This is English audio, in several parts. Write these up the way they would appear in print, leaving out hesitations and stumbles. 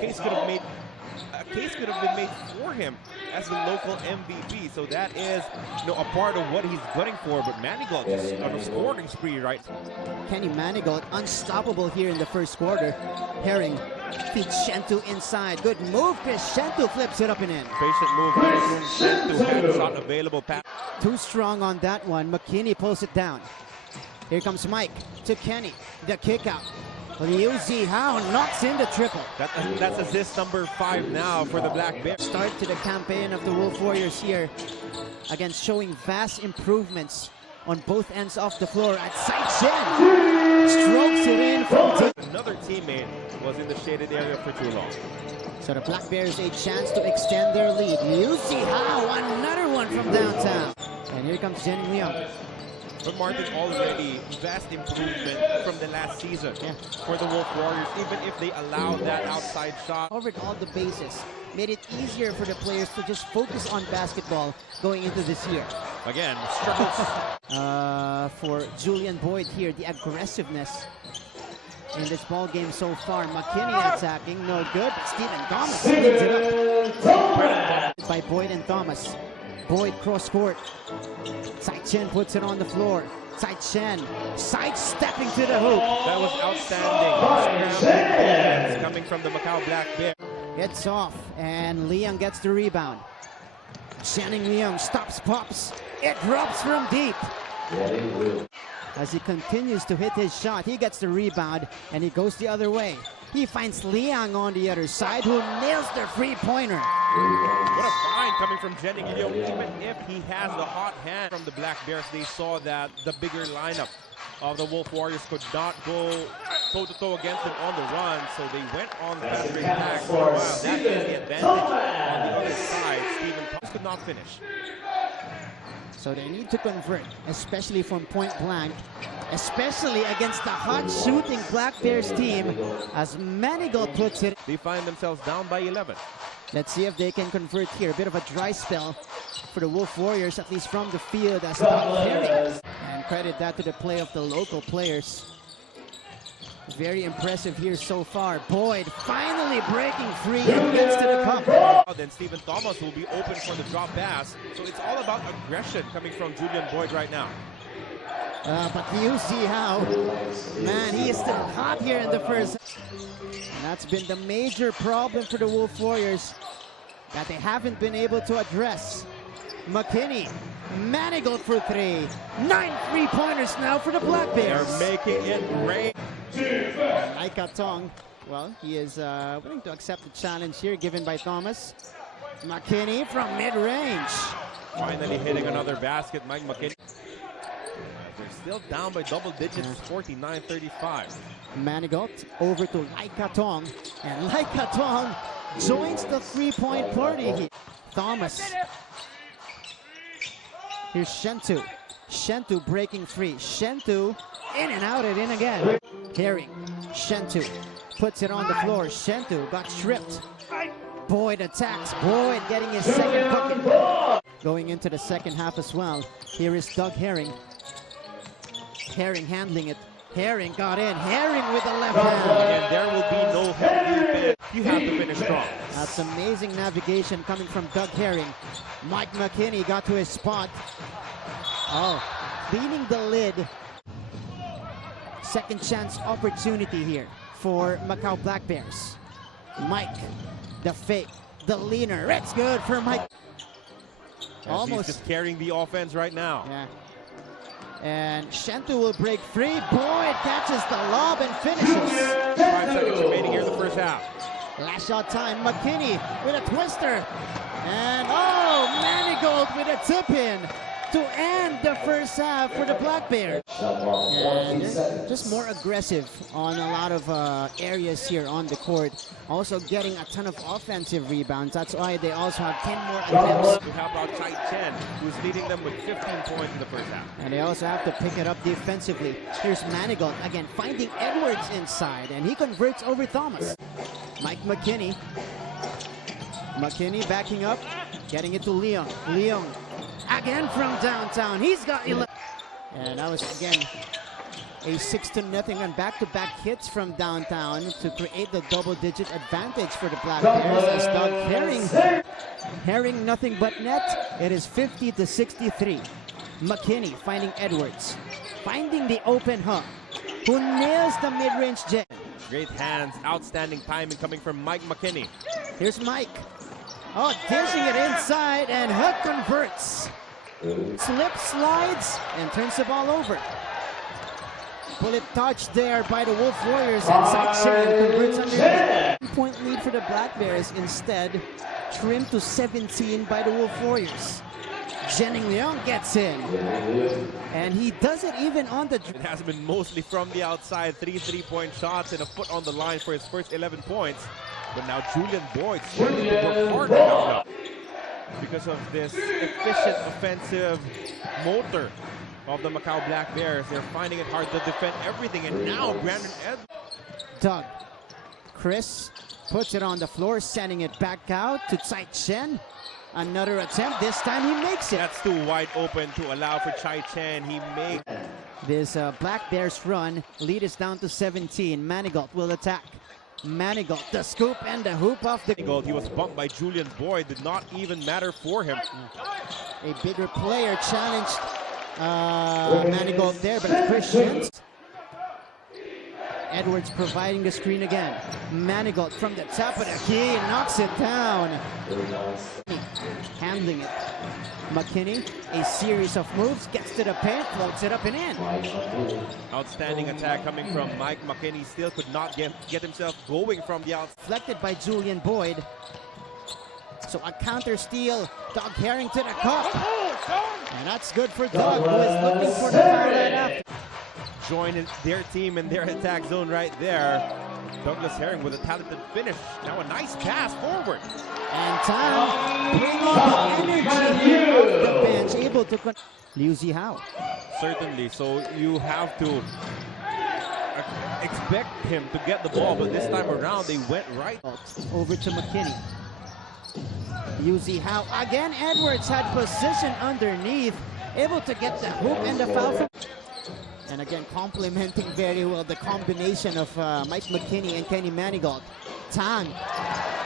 case could have been made for him as the local MVP. So that is, a part of what he's gunning for. But Manigault is on a scoring spree, right? Kenny Manigault unstoppable here in the first quarter. Herring feeds Shentu inside. Good move, Chris. Shentu flips it up and in. Patient move by Shentu. Had shot available. Too strong on that one. McKinney pulls it down. Here comes Mike to Kenny. The kick out. Liu Zihao knocks in the triple. That's assist number 5 now for the Black Bears. Start to the campaign of the Wolf Warriors here. Again, showing vast improvements on both ends of the floor. At Saichen strokes it in from deep. Another teammate was in the shaded area for too long. So the Black Bears a chance to extend their lead. Liu Zihao, another one from downtown. And here comes Jenny Leong. But Martin, already vast improvement from the last season for the Wolf Warriors, even if they allowed that outside shot. Covered all the bases, made it easier for the players to just focus on basketball going into this year. Again, struggles. For Julian Boyd here, the aggressiveness in this ball game so far. McKinney attacking, no good. Stephen Thomas cleans it up. By Boyd and Thomas. Boyd cross court. Tsai Chen puts it on the floor. Tsai Chen sidestepping to the hoop. That was outstanding. It's coming from the Macau Black Bears. Gets off, and Leung gets the rebound. Channing Leung stops, pops. It drops from deep. As he continues to hit his shot, he gets the rebound, and he goes the other way. He finds Liang on the other side, who nails the three-pointer. What a find coming from Jenny Leong. Even if he has the hot hand from the Black Bears, they saw that the bigger lineup of the Wolf Warriors could not go toe-to-toe against them on the run, so they went on the counterattack. Wow, that is the advantage on the other side. Stephen Thomas could not finish. So they need to convert, especially from point blank, especially against the hot shooting Black Bears team, as Manigault puts it. They find themselves down by 11. Let's see if they can convert here. A bit of a dry spell for the Wolf Warriors, at least from the field, as not carrying. And credit that to the play of the local players. Very impressive here so far. Boyd finally breaking free and gets to the cup. Then Stephen Thomas will be open for the drop pass. So it's all about aggression coming from Julian Boyd right now. But you see how, man, he is still hot here in the first. And that's been the major problem for the Wolf Warriors that they haven't been able to address. McKinney, Manigault for 3. 9 3-pointers now for the Black Bears. They're making it rain. Laika Tong, well, he is willing to accept the challenge here given by Thomas. McKinney from mid-range. Finally hitting another basket, Mike McKinney. They're still down by double digits, 49-35. Manigault over to Laika Tong, and Laika Tong joins the three-point party here. Thomas. Here's Shentu. Shentu breaking free. Shentu in and out and in again. Herring. Shentu puts it on the floor. Shentu got stripped. Boyd attacks. Boyd getting his second bucket. Going into the second half as well. Here is Doug Herring. Herring handling it. Herring got in. Herring with the left hand. And there will be no help defense. You have to finish strong. That's amazing navigation coming from Doug Herring. Mike McKinney got to his spot. Oh, beating the lid. Second chance opportunity here for Macau Black Bears. Mike, the fake, the leaner. It's good for Mike. Almost just carrying the offense right now. Yeah. And Shentu will break free. Boyd catches the lob and finishes. 5 seconds remaining here in the first half. Last shot time. McKinney with a twister. And Manigault with a tip-in to end the first half for the Black Bears. And just more aggressive on a lot of areas here on the court. Also getting a ton of offensive rebounds. That's why they also have 10 more attempts. How about Tsai Chen, who's leading them with 15 points in the first half? And they also have to pick it up defensively. Here's Manigault again finding Edwards inside, and he converts over Thomas. Mike McKinney. McKinney backing up, getting it to Leong. Leong again from downtown. He's got 11. And that was again A 6-0 run, back-to-back hits from downtown to create the double-digit advantage for the Black Bears as Doug Herring nothing but net. It is 50-63. McKinney finding Edwards, finding the open hook, who nails the mid-range jam. Great hands, outstanding timing coming from Mike McKinney. Here's Mike. Oh, dishing it inside, and Hook converts. Slip, slides, and turns the ball over. Bullet touch there by the Wolf Warriors, and Saigon converts underneath. 1-point lead for the Black Bears, instead trimmed to 17 by the Wolf Warriors. Jennings Leong gets in, and he does it even on the... It has been mostly from the outside, 3 3-point shots and a foot on the line for his first 11 points. But now Julian Boyd starting to work hard now because of this efficient offensive motor of the Macau Black Bears. They're finding it hard to defend everything, and now Brandon Edwards. Doug, Chris puts it on the floor, sending it back out to Tsai Chen. Another attempt, this time he makes it. That's too wide open to allow for Chai Chen. He made this Black Bears run. Lead is down to 17. Manigault will attack. Manigault, the scoop and the hoop off the goal. He was bumped by Julian Boyd. Did not even matter for him. A bigger player challenged Manigault there, but it's Christians. Edwards providing the screen again. Manigault from the top of the key knocks it down. Handling it. McKinney, a series of moves, gets to the paint, floats it up and in. Outstanding attack coming from Mike McKinney. Still could not get himself going from the outside. Deflected by Julian Boyd. So a counter steal. Doug Herring to the cup. And that's good for Doug, who is looking for the foul right after. Join their team in their attack zone right there. Douglas Herring with a talented finish. Now a nice pass forward. And Tan bringing the energy off the bench, able to Liu Zihao. Certainly, so you have to expect him to get the ball, but this time around they went right. Over to McKinney. Liu Zihao again. Edwards had position underneath, able to get the hoop and the foul from. And again, complementing very well the combination of Mike McKinney and Kenny Manigault. Tang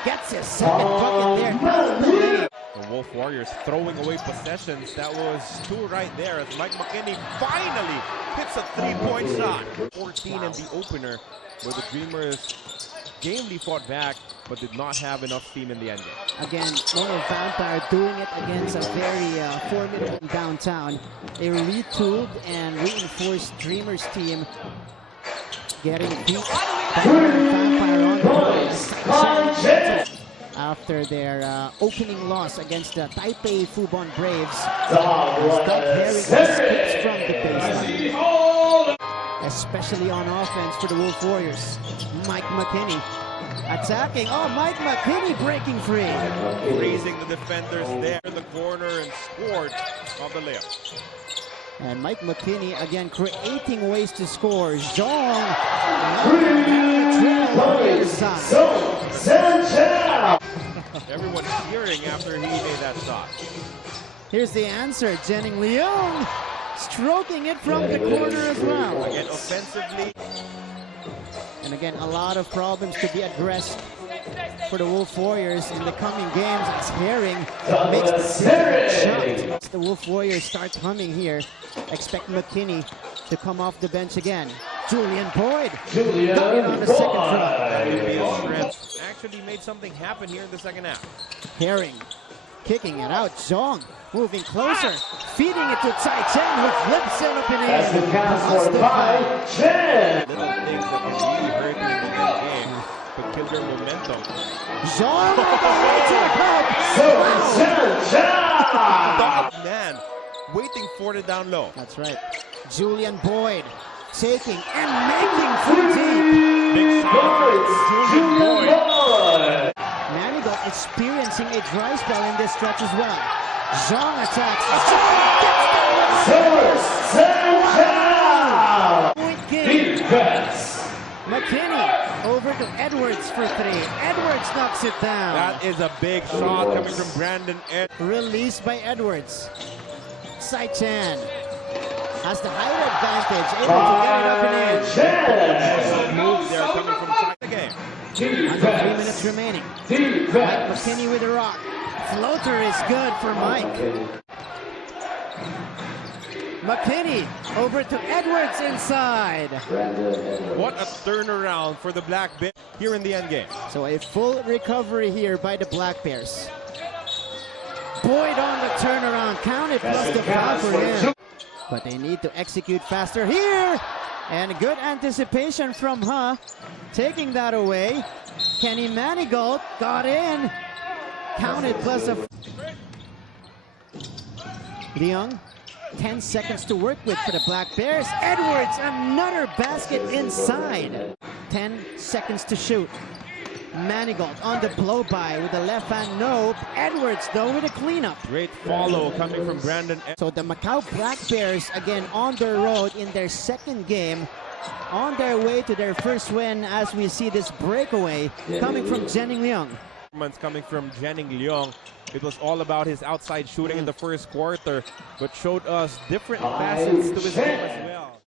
gets his second bucket there. The Wolf Warriors throwing away possessions. That was 2 right there as Mike McKinney finally hits a 3-point shot. 14 in the opener, where the Dreamers gamely fought back but did not have enough steam in the end game. Again, Mono Vampire doing it against a very formidable downtown. A retooled and reinforced Dreamers team getting beat by Mono Vampire on the after their opening loss against the Taipei Fubon Braves. Doug Herring escapes from the baseline, especially on offense for the Wolf Warriors. Mike McKinney attacking. Oh, Mike McKinney breaking free. Freezing the defenders there in the corner and scored off the layup. And Mike McKinney again creating ways to score. Zhong. Everyone cheering after he made that shot. Here's the answer. Jennings Leong stroking it from the corner as well. Again, offensively. And again, a lot of problems to be addressed for the Wolf Warriors in the coming games as Herring makes the shot. The Wolf Warriors start humming here. Expect McKinney to come off the bench again. Julian Boyd got it on the second try. That would be a strength. Actually made something happen here in the second half. Herring kicking it out. Zhong moving closer, feeding it to Tsai Chen, who flips it up and in. Little things that can really hurt you in the game but kill your momentum. Zhong to the cup. Man, waiting for it down low. That's right. Julian Boyd taking and making from deep. Big shot. Julian Boyd. Manigault experiencing a dry spell in this stretch as well. Zhong attacks. Point game. McKinney over to Edwards for 3. Edwards knocks it down. That is a big shot coming from Brandon Edwards. Released by Edwards. Sai Chan has the height advantage, able to get it up and in. Move there coming from inside the game. Under 3 minutes remaining. Mike McKinney with the rock. Floater is good for Mike. McKinney over to Edwards inside. What a turnaround for the Black Bears here in the end game. So a full recovery here by the Black Bears. Boyd on the turnaround, counted plus the foul for him. But they need to execute faster here. And good anticipation from Ha. Taking that away. Kenny Manigault got in. Counted plus a... Leung, 10 seconds to work with for the Black Bears. Edwards, another basket inside. 10 seconds to shoot. Manigault on the blow-by with the left hand, no. Edwards, though, with a cleanup. Great follow coming from Brandon. So the Macau Black Bears, again, on the road in their second game, on their way to their first win as we see this breakaway coming from Jennings Leung. Coming from Jennings Leung. It was all about his outside shooting in the first quarter, but showed us different facets to his game as well.